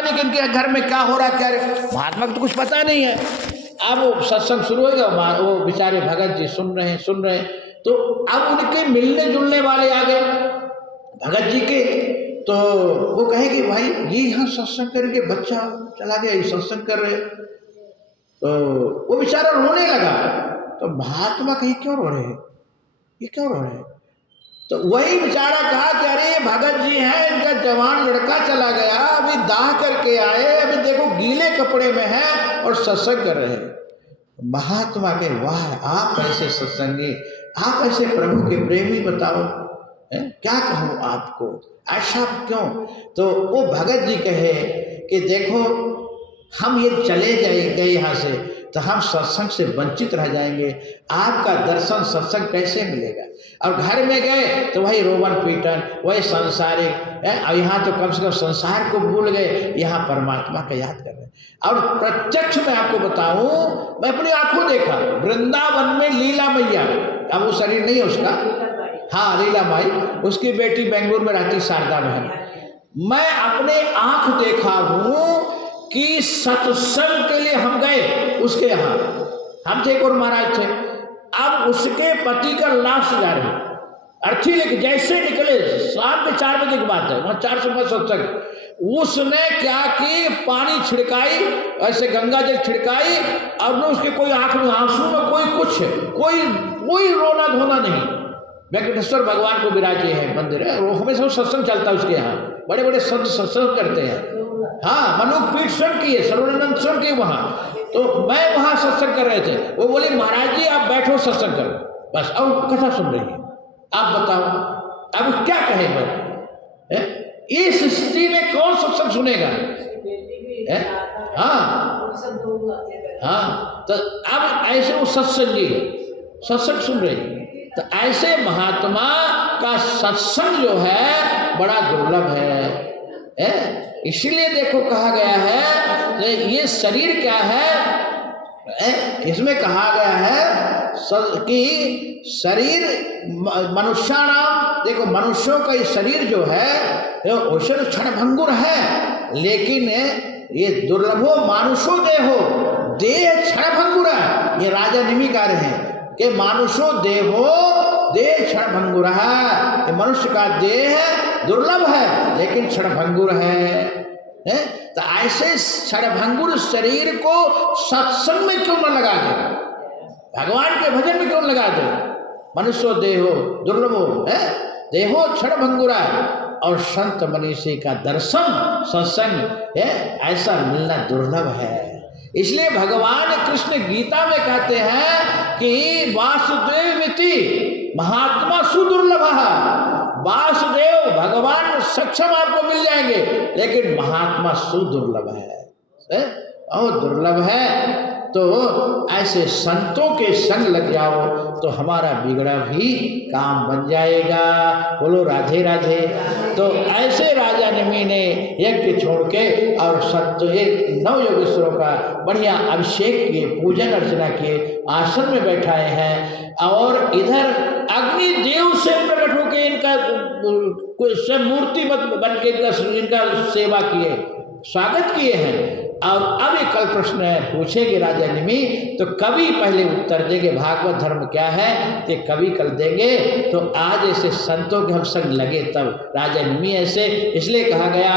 पता नहीं कि इनके घर में क्या हो रहा क्या महात्मा को तो कुछ पता नहीं है। अब वो सत्संग शुरू हो गया, वो बेचारे भगत जी सुन रहे हैं। तो अब उनके मिलने जुलने वाले आ गए भगत जी के। तो वो कहे कि भाई ये यहाँ सत्संग करके बच्चा चला गया, ये सत्संग कर रहे। तो वो बेचारा रोने लगा। तो महात्मा कहीं क्यों रो रहे हैं, ये क्यों रो रहे हैं? तो वही बेचारा कहा कि अरे भगत जी हैं, इनका जवान लड़का चला गया, अभी दाह करके आए, अभी देखो गीले कपड़े में है और सत्संग कर रहे हैं। महात्मा के वाह, आप ऐसे सत्संगी, आप ऐसे प्रभु के प्रेमी, बताओ क्या कहूँ आपको, ऐसा क्यों? तो वो भगत जी कहे कि देखो हम ये चले गए यहाँ से तो हम सत्संग से वंचित रह जाएंगे, आपका दर्शन सत्संग कैसे मिलेगा? और घर में गए तो वही रोवन पीटन, वही सांसारिक, और यहाँ तो कम से कम संसार को भूल गए, यहाँ परमात्मा का याद कर रहे हैं। और प्रत्यक्ष मैं आपको बताऊं, मैं अपनी आंखों देखा वृंदावन में लीला मैया, अब वो शरीर नहीं है उसका, हाँ लीला माई, उसकी बेटी बेंगलुरु में रहती शारदा बहन। मैं अपने आंख देखा हूँ कि सत्संग के लिए हम गए उसके यहाँ, हम थे और महाराज थे। अब उसके पति का लाश जा रही अर्थी लेके जैसे निकले, शाम के 4 बजे की बात है, वहाँ 4 से 5 सत्संग। उसने क्या कि पानी छिड़काई, ऐसे गंगा जल छिड़काई, अब उसके कोई आंख में आंसू में कोई कुछ, कोई रोना धोना नहीं। वेंकटेश्वर भगवान को विराजे हैं मंदिर है, वो हमेशा सत्संग चलता है उसके यहाँ, बड़े बड़े संत सत्संग करते हैं। हाँ, मनुपीठ स्वयं की है, सर्वानंद स्वयं की वहाँ। तो मैं वहाँ सत्संग कर रहे थे, वो बोले महाराज जी आप बैठो सत्संग करो, बस और कथा सुन रही है। आप बताओ अब क्या कहे मैं, इस स्थिति में कौन सत्संग सुनेगा? हाँ, तो अब ऐसे वो सत्संगी सत्संग सुन रहे, तो ऐसे महात्मा का सत्संग जो है बड़ा दुर्लभ है। इसलिए देखो कहा गया है कि ये शरीर क्या है, इसमें कहा गया है कि शरीर मनुष्याणाम, देखो मनुष्यों का ये शरीर जो है औषध क्षणभंगुर है, लेकिन ये दुर्लभो मानुषो देह क्षणभंगुर है। ये राजा निमिकार हैं कि मानुषो देह क्षणभंगुर है, मनुष्य का देह दुर्लभ है लेकिन क्षणभंगुर है। तो ऐसे क्षणभंगुर शरीर को सत्संग में क्यों न लगा दे, भगवान के भजन में क्यों लगा दे? मनुष्यो देहो दुर्लभो देहो क्षणभंगुरा, और संत मनीषी का दर्शन सत्संग ऐसा मिलना दुर्लभ है। इसलिए भगवान कृष्ण गीता में कहते हैं कि वासुदेवमिति महात्मा सुदुर्लभ है। वासुदेव भगवान सक्षम आपको मिल जाएंगे, लेकिन महात्मा सुदुर्लभ है और दुर्लभ है। तो ऐसे संतों के संग लग जाओ तो हमारा बिगड़ा भी काम बन जाएगा। बोलो राधे राधे। तो ऐसे राजा निमि ने यज्ञ छोड़ के और संत 9 योगेश्वरों का बढ़िया अभिषेक किए, पूजन अर्चना किए, आसन में बैठाए हैं, और इधर अग्निदेव से प्रकट होकर इनका सब मूर्ति बन के इनका सेवा किए, स्वागत किए हैं। और अब एक कल प्रश्न पूछेंगे राजा निमि, तो कवि पहले उत्तर देंगे भागवत धर्म क्या है, तो कवि कल देंगे। तो आज ऐसे संतों के हम संग लगे तब राजा निमि ऐसे, इसलिए कहा गया